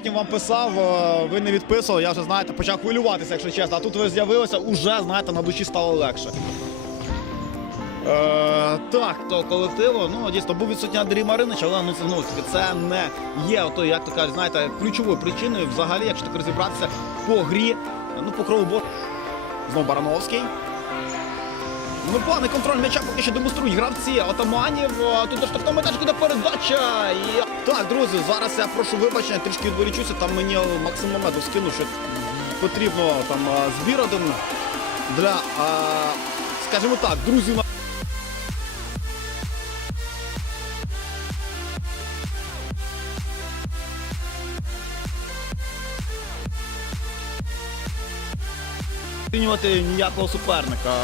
Потім вам писав, е, ви не відписували, я вже знаєте, почав хвилюватися, якщо чесно. А тут ви з'явилися, уже знаєте, на душі стало легше. Е, так, то колективу, ну дійсно був відсутній Андрій Маринич, але ну це таки це не є ото, як то кажуть, знаєте, ключовою причиною взагалі, якщо так розібратися по грі, ну по крову бо знову Барановський. Ну, плани контроль м'яча поки що демонструють гравці отаманів. А Тут до штрафного майданчику де передача. І... Так, друзі, зараз я прошу вибачення, трішки відволічуся. Там мені Максим Мамедов скинув, що потрібно там а, збір один для, скажімо так, друзів оцінювати ніякого суперника.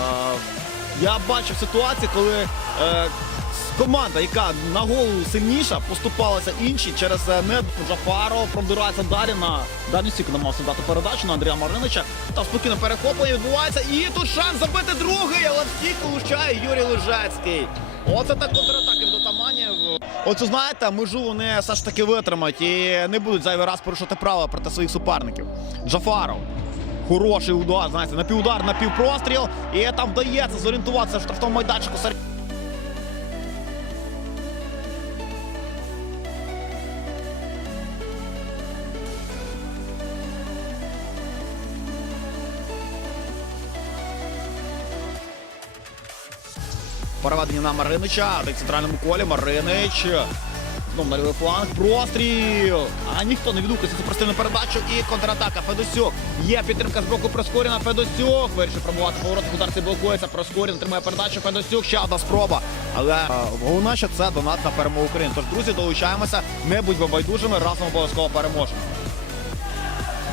Я бачив ситуацію, коли е, команда, яка на голову сильніша, поступалася інші через е, не Жафаров, пробирається далі на дальню стійку намагався дати передачу на Андрія Маринича. Там спокійно перехоплення відбувається. І тут шанс забити другий, але в влучає Юрій Лежецький. Оце так контратаки до Таманів. Оцю знаєте, межу вони все ж таки витримають і не будуть зайвий раз порушувати правила проти своїх суперників. Джафаров. Хороший удар, знаєте, напівудар, напівпростріл. І там вдається зорієнтуватися в штрафному майданчику. Переведення на Маринича. Та центральному колі Маринич. Знову на лівий фланг. Простріл. А ніхто не відгукується за прострільну передачу. І контратака. Федосюк. Є підтримка з боку Проскоріна. Федосюк. Вирішив пробувати поворот. Удар цей блокується. Проскорін тримає передачу. Федосюк. Ще одна спроба. Але е, головне, що це донат на перемогу України. Тож, друзі, долучаємося. Не будьмо байдужими. Разом обов'язково переможемо.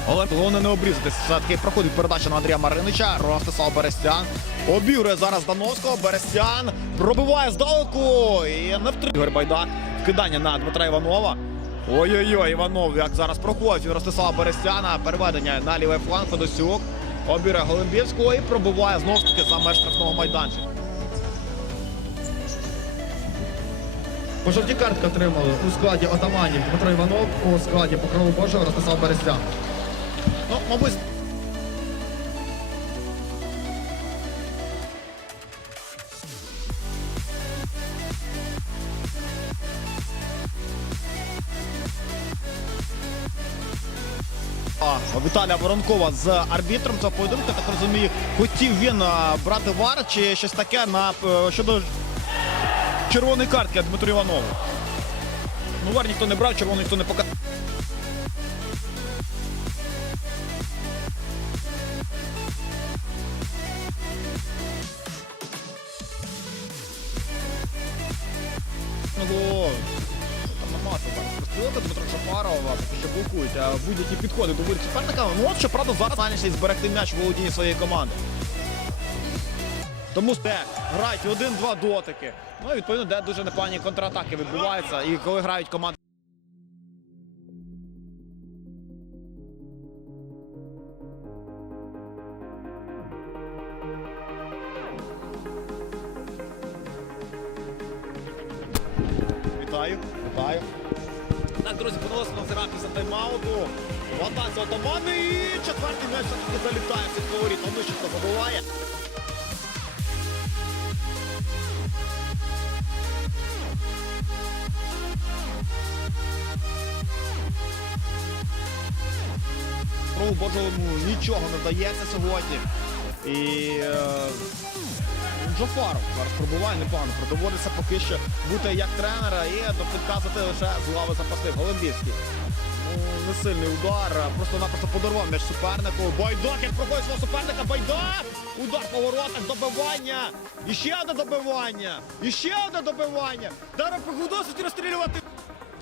Але головне не обрізатись. Все-таки проходить передача на Андрія Маринича. Ростислав Берестян. Обігрує зараз Дановського. Берестян пробиває здалеку. І не втримує Байда. Вкидання на Дмитра Іванова. Ой-ой-ой, Іванов, як зараз проходить Ростислава Берестяна. Переведення на лівий фланг Федосюк. Обігрує Голимбівського і пробиває знову ж таки за меж штрафного майданчика. По жовтій картки отримали у складі отаманів Дмитро Іванов, у складі Покрову Божого Ростислав Берестян. Ну, мабуть. Віталія Воронкова з арбітром цього поєдинку, так розумію, хотів він брати вар чи щось таке на е, щодо червоної картки Дмитру Іванову. Ну, вар ніхто не брав, червону ніхто не показав. Прострілити Дмитро Шафарова, поки що блокують а будь-які підходи до вирішення суперника. Ну от, щоправда, зараз зайнявся зберегти м'яч в володінні своєї команди. Тому де грають один-два дотики. Ну і відповідно, де дуже непогані контратаки відбуваються. І коли грають команди. Вітаю, вітаю. Так, друзі, подалося на зира після тайм-ауту. В атаці отамани і четвертий м'яч все-таки залітає в сітку воріт. Онищенко забуває. Божому нічого не вдається сьогодні. І е, Джофаров зараз пробуває непогано. Доводиться поки що бути як тренера і підказувати лише з лави запасних. Голембівський. Ну, не сильний удар. Просто-напросто подарував м'яч супернику. Байдак, як проходить свого суперника. Байда! Удар по воротах, добивання. І ще одне добивання. І ще одне добивання. Даром досить розстрілювати.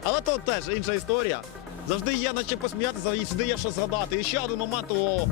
Але то теж інша історія. Завжди є над чим посміятися, завжди є що згадати. І ще один момент у